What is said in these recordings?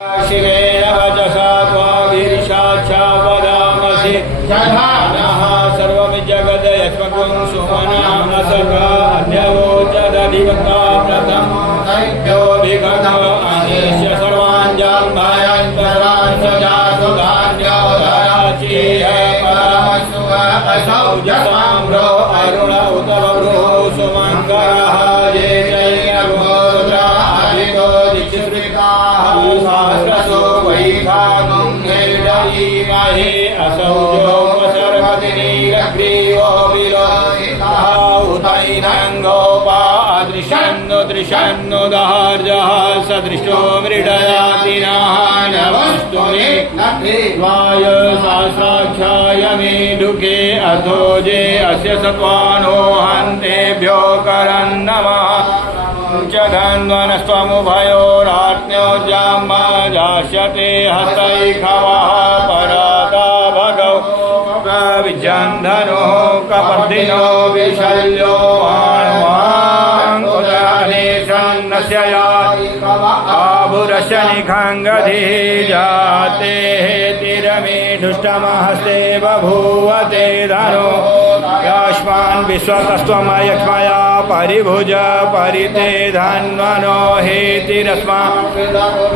शिवेन वचसा त्वाभिर्षाच्छा वदामसि नः सर्वमिज्जगद यस्मकुं सुमनामसक अन्यवोचदधिवक्ता प्रथम दैव्योऽभिगम अनिश्य सर्वान् जाम्भायान् परान् सजातु धान्योदराचीह परमसुव असौ जसाम्रो अरुण उत बभ्रुः सुमङ्गलः ये चैर्यगोत्रादितो दिक्षितृकाः सहस्रसो वैखागुं निर्दयीमहे असौ जोपसर्वतिनीलग्रीवो विलोहितः उतैनङ्गोपा अदृशन्नु दृशन्नु दहार्जः सदृशो मृडयाति नमस्तुमे वाय सहस्राक्षाय मे दुःखे अथो जे अस्य सत्वानो हन्तेभ्यो करन् नमः जघन्वनस्त्वमुभयोराज्ञोर्जाम्बा जास्यते हस्तैखवः पराता भगौ विजन्धनो कपर्दिनो विशल्यो वाण्वाङ्कुरानेशन्नस्य आभुरस्य निखङ्गधिः जाते हेतिरमे दुष्टमहस्ते बभूवते धनो यास्मान् विश्वतस्त्वमयक्ष्मया परिभुज परिते धन्वनो हेतिरस्मा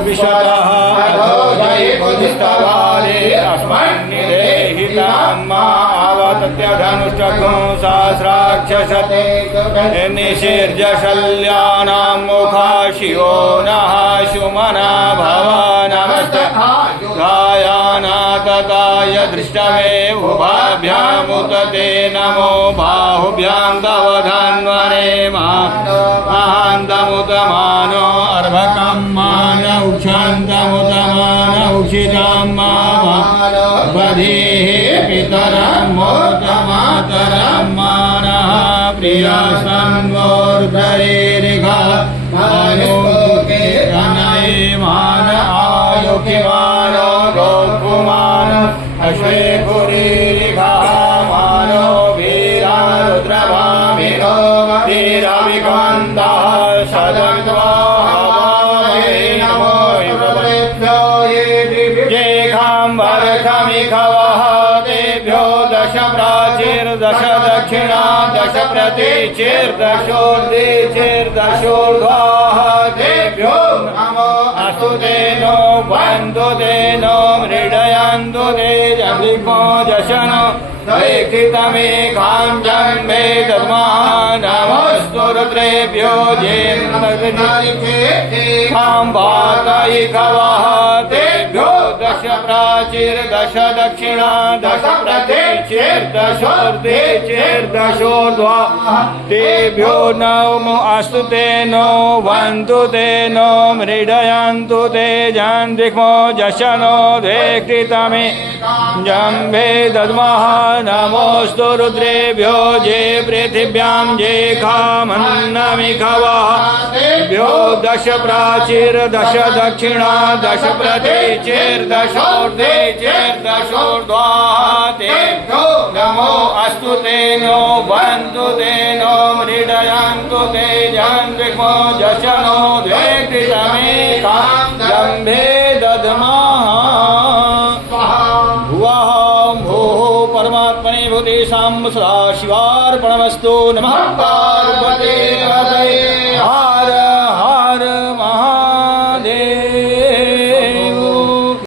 विशतः अधोजयिपुदिस्तवारे अस्मन्निदेहिताम्मा आवतत्यधनुष्टकं सहस्राक्षसते निषिर्जशल्यानां मुखा शिवो नः सुमना भव नमस्ते गायानातताय दृष्टमे उभाभ्यामुत ते नमो बाहुभ्यां तव धन्वने महान्तमुतमानो अर्भकं मान उक्षान्तमुतमान उक्षितां बधेः पितरं मोतमातरं मानः प्रियासन्वोर्धरेरिघा मानोके तनये मान आयुकिमानो गोकुमान अश्वे पुरीरिघा मानो वीरारुद्रभामिनो वीराविकान्तः सदन्त्वाहवामहे नमो विप्रभेभ्यो ये खाम्बरखमिखवः तेभ्यो दश प्राचीर्दश दक्षिणा दश प्रतीचिर्दशोर्ध्वाः तेभ्यो नमो अस्तु ते नो वन्दु ते नो मृडयन्तु ते जलिको जशनो दैक्षितमेकां जन्मे दद्मः नमस्तु रुद्रेभ्यो जेम्बातैकवः तेभ्यो दश प्राचीर्दश दक्षिणा दश प्रतीचिर्दशोर्ध्वा तेभ्यो नमो अस्तु ते नो वन्तु ते नो मृडयन्तु ते जन्दिक्मो जशनो दैक्षितमे जम्भे दद्मः नमोस्तु रुद्रेभ्यो जे पृथिव्यां जे खामन्नमिखवः तेभ्यो दश प्राचीर्दश दक्षिणा दश प्रतीचिर्दशोर्ध्वा तेभ्यो नमो अस्तु ते नो वन्तु ते नो मृडयन्तु ते जन्विग्मो जशनो दैक्षितमेकां जम्भे दद्मः परमात्मने भूतेषां सदाशिवार्पणमस्तु नमः।